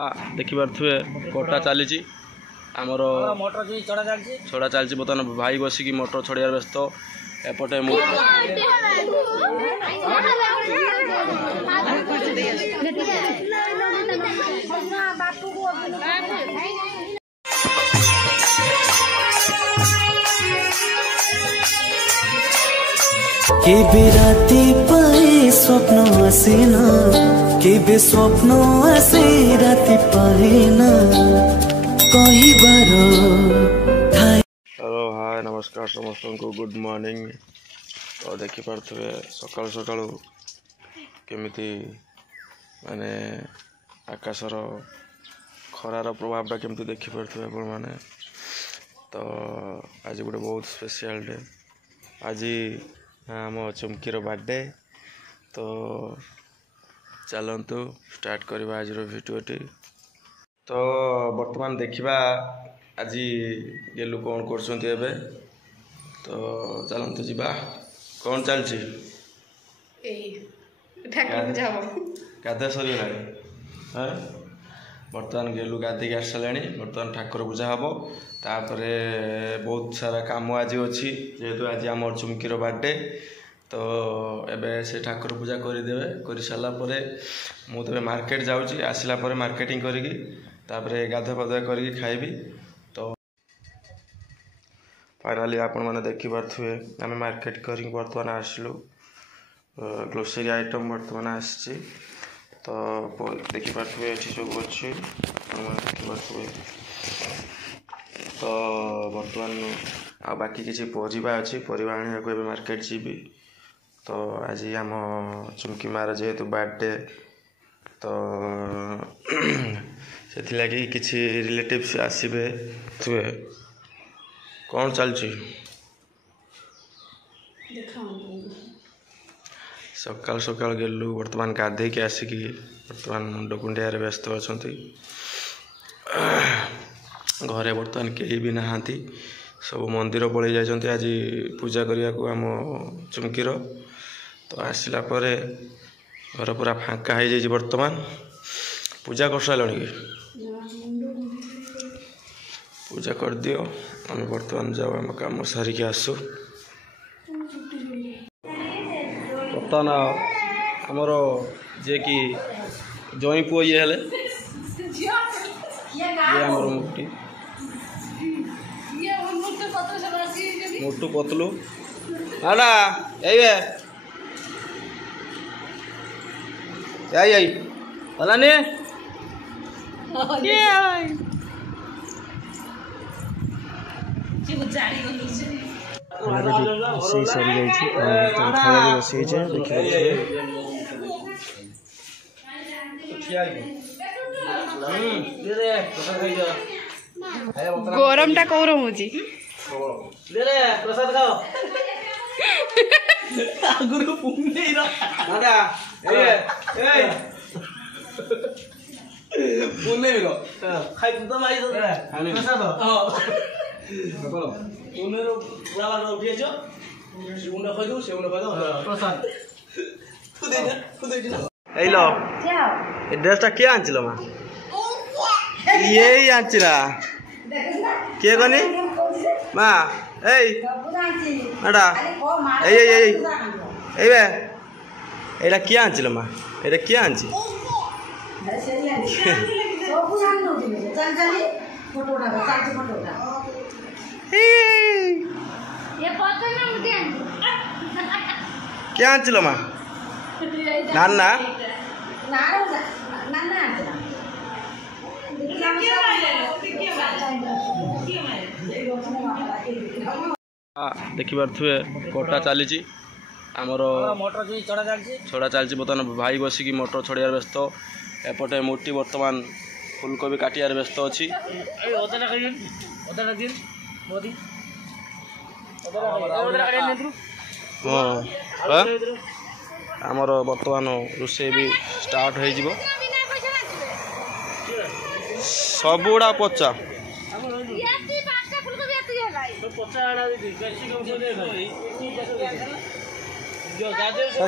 देखि पारे कटा चली आमर छड़ा चलती बर्तमान भाई बसिकी मोटर छड़ार व्यस्त एपटे केबे राती पाए स्वप्न आसेना केबे स्वप्न आसे राती पाए ना कही बार। हेलो हाय नमस्कार समस्त को गुड मॉर्निंग। तो देखि पारे सकाल सकाल केमिति माने आकाशर खरार प्रभावटा केमती देखि पारे आपण माने। तो आज गोटे बहुत स्पेशल डे आज आम चुमकीर बर्थडे। तो चलतु स्टार्ट करवा आज भिडियोटी। तो बर्तमान देखा आज गेलु कौन कर। तो चलतु जा कौन चलती गाधा सरीगला बर्तमान गेलु गाधिक आस सारे बर्तमान ठाकुर पूजा हम तापर बहुत सारा काम आज अच्छी जेहेतु आज आम चुमकीर बर्थडे। तो एबे से ठाकुर पूजा करदेवे कर सारापर मुझे मार्केट जाऊँगी आसला मार्केटिंग करी गाधुआ पाधुआ करी खाइबी। तो फाइनाली आपण मैंने देखिपे आम मार्केट कर बर्तमान आसलु ग्रोसरी आइटम बर्तमान आसी। तो देखिपे ये सब अच्छे देखिपे। तो बर्तमान आ बाकी किसी परिवा अच्छी परिवा आने को मार्केट जीवी। तो आज आम चुमकी मार जेहेतु बर्थडे तो से लगी किसी रिलेटिव्स आसबे थे कौन चलची सकाल सकाल गेलु बर्तमान गाधे के आसिकी बर्तमान मुंड कुंडिया व्यस्त अच्छा घरे बर्तमान कहीं भी नहांती सब मंदिर पलि जाइछन्ति आज पूजा करने को आम चुमकीर। तो आसला परे घर पूरा फांका हो जाए बर्तमान पूजा कर सारे कि पूजा कर दियो आम बर्तमान जाओ आम कम सारिकी आसु। बर्तमान आमर जे कि जई पुओ ये हेले ये आमर मुक्ति मोटू पतलू आना यही भलानी रोषे सरी जाए रोषे गरम टा कौन मुझे प्रसाद खाओ आगुरु पुंगे रा दादा पुंगे रो खाइ तो माइ दो प्रसाद हां बोलो पुंगे रो पूरा बार उठिए जो सेउंडा खाइ दो प्रसाद तू दे ना ए लो ए ड्रेसटा के आंचलो मा ये ही आंचला के गने मा ए एडा एटा किए आंचल मा एटा किए आंची क्या आंचल मा नाना देखि पारे कटा चली आमर छड़ा चलती बर्तमान भाई बसिकी मोटर छड़ार व्यस्त एपटे मूर्ति बर्तमान फुलकोबी काटियार व्यस्त अच्छी। आमर बर्तमान रोषे भी स्टार्ट हो सबुड़ा पचा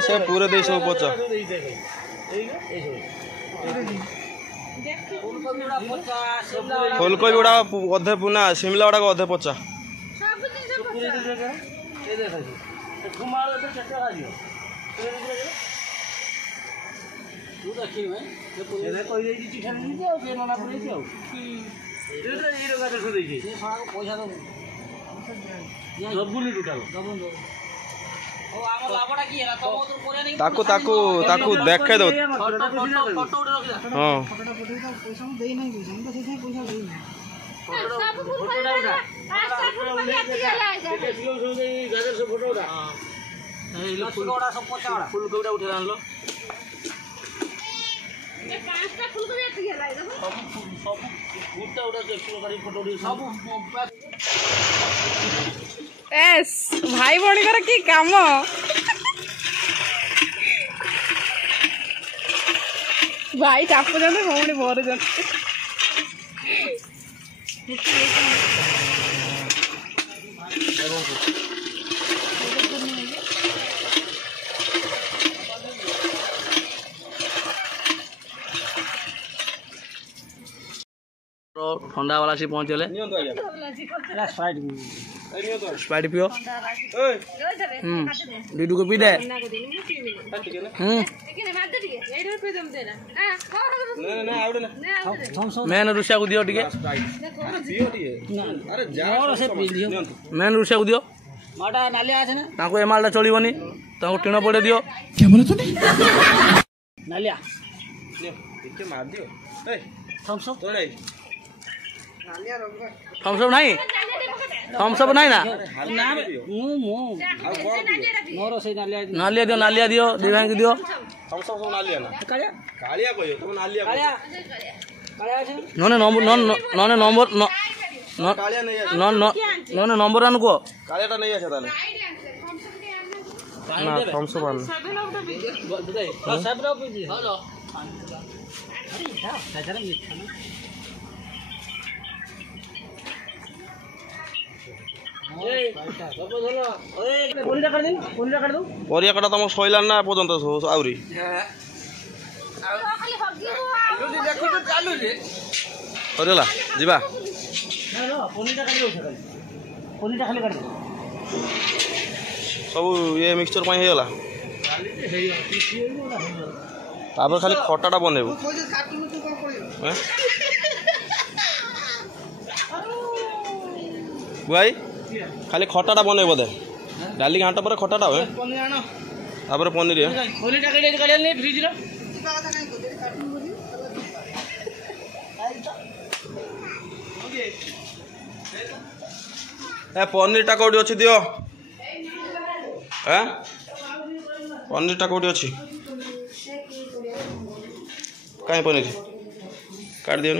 से पूरे दे सब पचा फुलकोबी गुड़ा अधे पुना शिमला गुड़ा अधे पचा ताकू ताकू ताकू देखे दो हाँ भाई भौणी की काम भाई चापु जाते भौणी भर जाते ठंडा वाला से पहुंचले स्प्राइट पियो डीडू को पी दे मैन रुषा को दियो टिके मैन रुषा को दियो ताको ए मालटा चलिबनी ताको टिण पड़े दियो नालिया टिके मार दियो ए थम्स अप तोड़े थम्स अप नहीं थम्स अप नहीं ना नालिया दियो नालिया दियो दिवांग दियो थम्स अप नालिया ना कालिया कहियो तुम नालिया नने नंबर नने नंबर कालिया नहीं है नने नंबर आन को कालियाटा नहीं আছে তাহলে ना थम्स अप आन सब रो पीजी हेलो परिया कटा तुम शैला ना पर्यंत आहरी सरीगला जीवा सब ये मिक्सचर होगला तापर खाली खटाटा बनइबू भाई खाली खटाटा बनइब बोधे डाली घाट पर खटाटा हुए तापर पनीर पनीर टा कौटी अच्छी दियो पनीर टा कौटी अच्छी कहीं पनीर काट दियो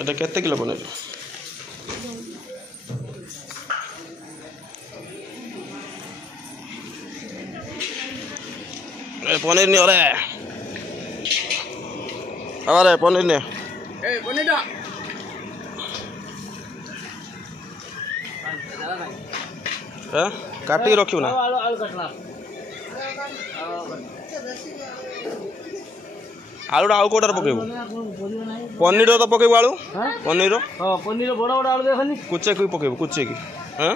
এটা কেতে কিলো পনির পনির নি ওরে আরে পনির নে এই পনিরটা হ্যাঁ কাটি রাখিও না আলু কাটলা आलूटा आउ कोटार पकेबू पनीर तो पकेबू आलू पनीर पनीर बड़ बड़ आलू देखनी कुचे की पकेबू कुचे की हां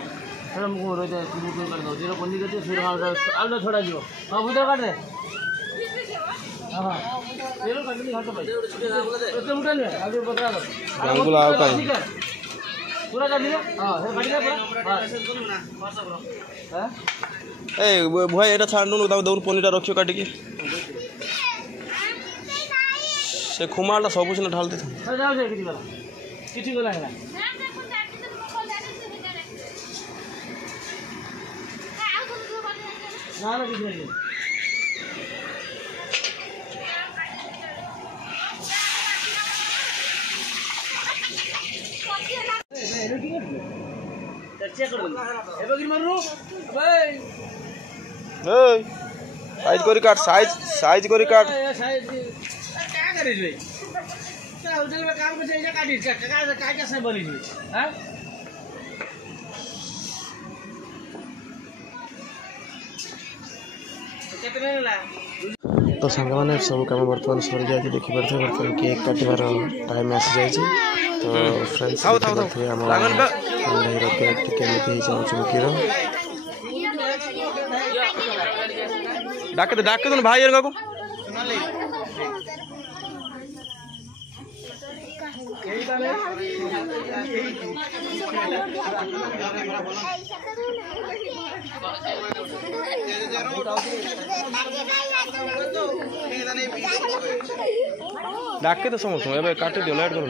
आलू छोड़ा जीव हां भूतर काट दे हां तेल काटली घाट पाई तो मुटा ले आलू पकड़ा दो गांगुला आउ काई पूरा काट दियो हां हे काट दे पूरा हां ए भाई एटा छांडू ता दउन पनीरटा रखियो काटी के से खुमाटा सब सिना ढाल दे जाओ से किठी गला है ना ना किछ नहीं चेक कर ए बगिर मारो भाई ए साइज करी काट साइज करी काट साइज होटल में काम करते हैं काटी क्या से बनी हां तो सांग मैंने सब कम बर्तमान सरी जाए देखी पारे बर्तमान केक काटार टाइम आसी जाए तो फ्रेंड्स भाईर केक केमी चुमकीर डाक दे भाई को डाके तो समस्त ए काटे दियो लाइट करो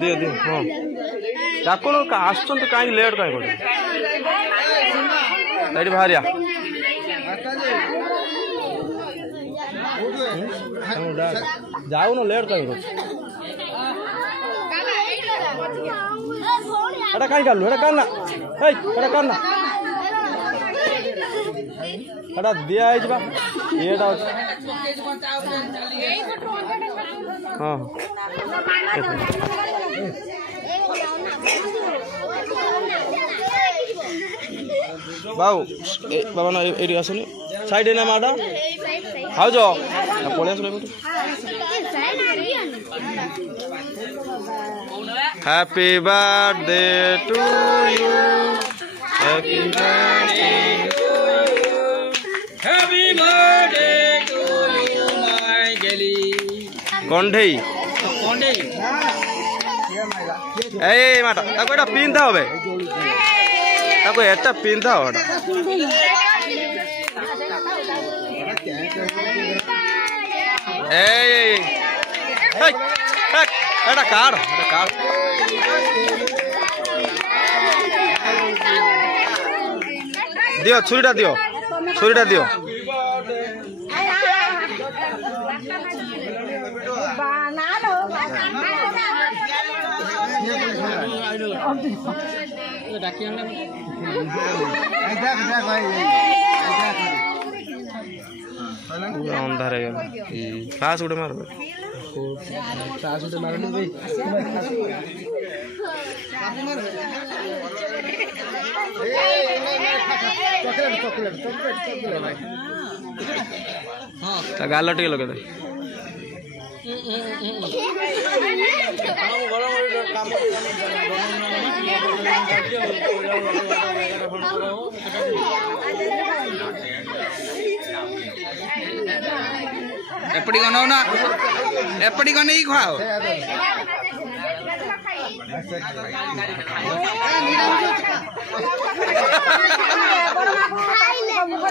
दियो दियो हाँ डाक आसुन कहीं लेट कहीं कर बाहरिया जाऊ ना लेट कहीं कर कहीं कर लू करना करना एटा दिया ये हाँ बाबू बाबा ना ये आसनी साइड ना माडा हाउ जो पड़े happy birthday to you happy birthday to you माय गेली कंढेई ए माटा ताको एटा पिंधा होबे ताको एटा पिंधा होडा ए एटा काढ दियो छुरीटा दियो अंधार फ्लाश गोटे मार गाल टे लगे एपड़ी गनाओ ना एपड़ी गने ही खाओ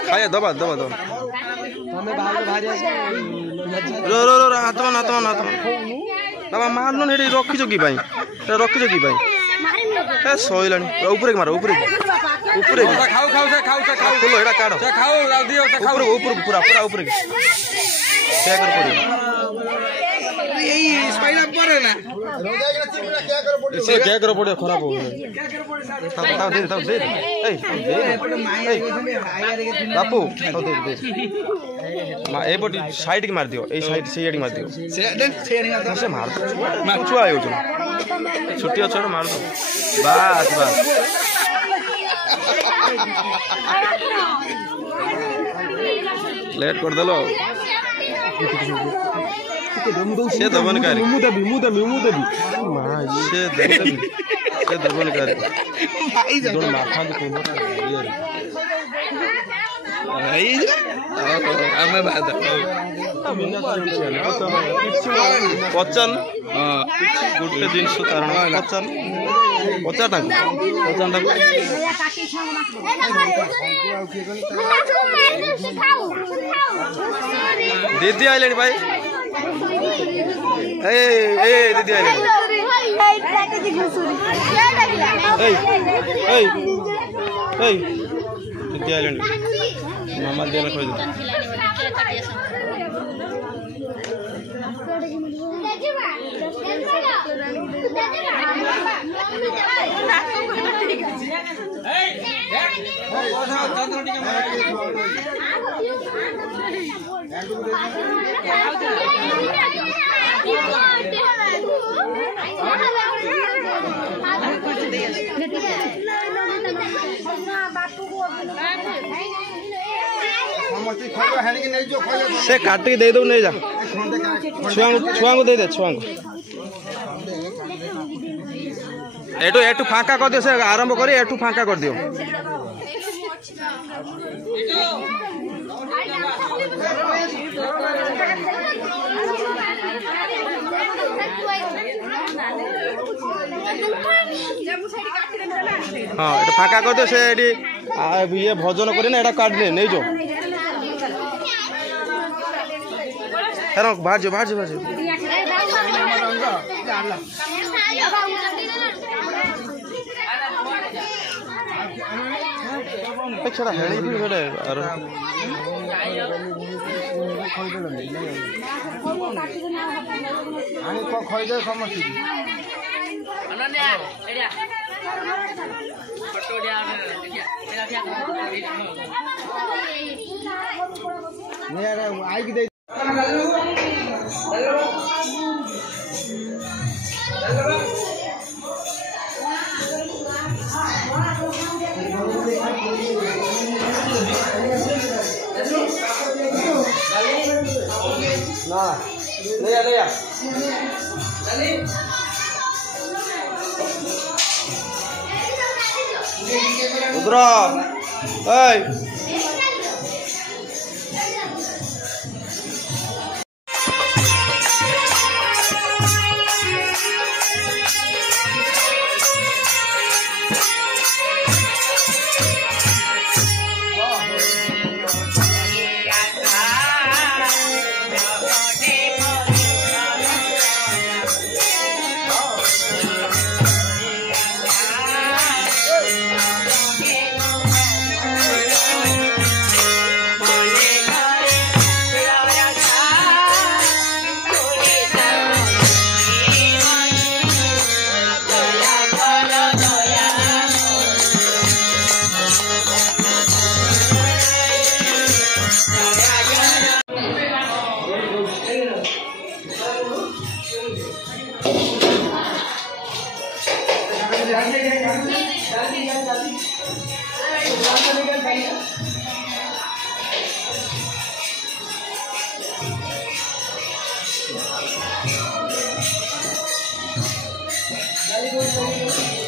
खाया दबा दबा दबा रो रो रो हाथमा बाबा मारन हेडी रखिछ कि भाई ए सोइलानी ऊपर मार ऊपर खाओ खोलो एटा काढो खाओ दियो ऊपर पूरा ऊपर क्या कर पड़े यही स्पाइडर पड़े ना क्या कर पड़े खराब हो गया दे बापू दे ए बटी साइड की मार दियो ए साइड से एडी मार दियो से मार छुआ हो छुट्टी अच्छे मार दो बस लेट कर देलो से दबन कारी मुंह दबी से दबन कारी भाई जब माथा तो कोमरा भाई आमे बात पचन गुटे जिनस कारण पचन दीदी आइले भाई ए दीदी आइले दीदी आइले मामा दिया खोज से काटिक दे दो नहीं जा छुआ को दे दे छुआ को एटू फाँका कर दियो से आरंभ करी एटू फाँका कर दियो हाँ एटा फाँका कर दियो से ये भोजन करी ना एटा काट दे नहीं जो बाहर जो छड़ा हेड़ी भी हेड़े और आनी को खई दे समझी अनन्या एडिया फोटो दिया ने अरे आई की दे ना ले आ उधर Dale,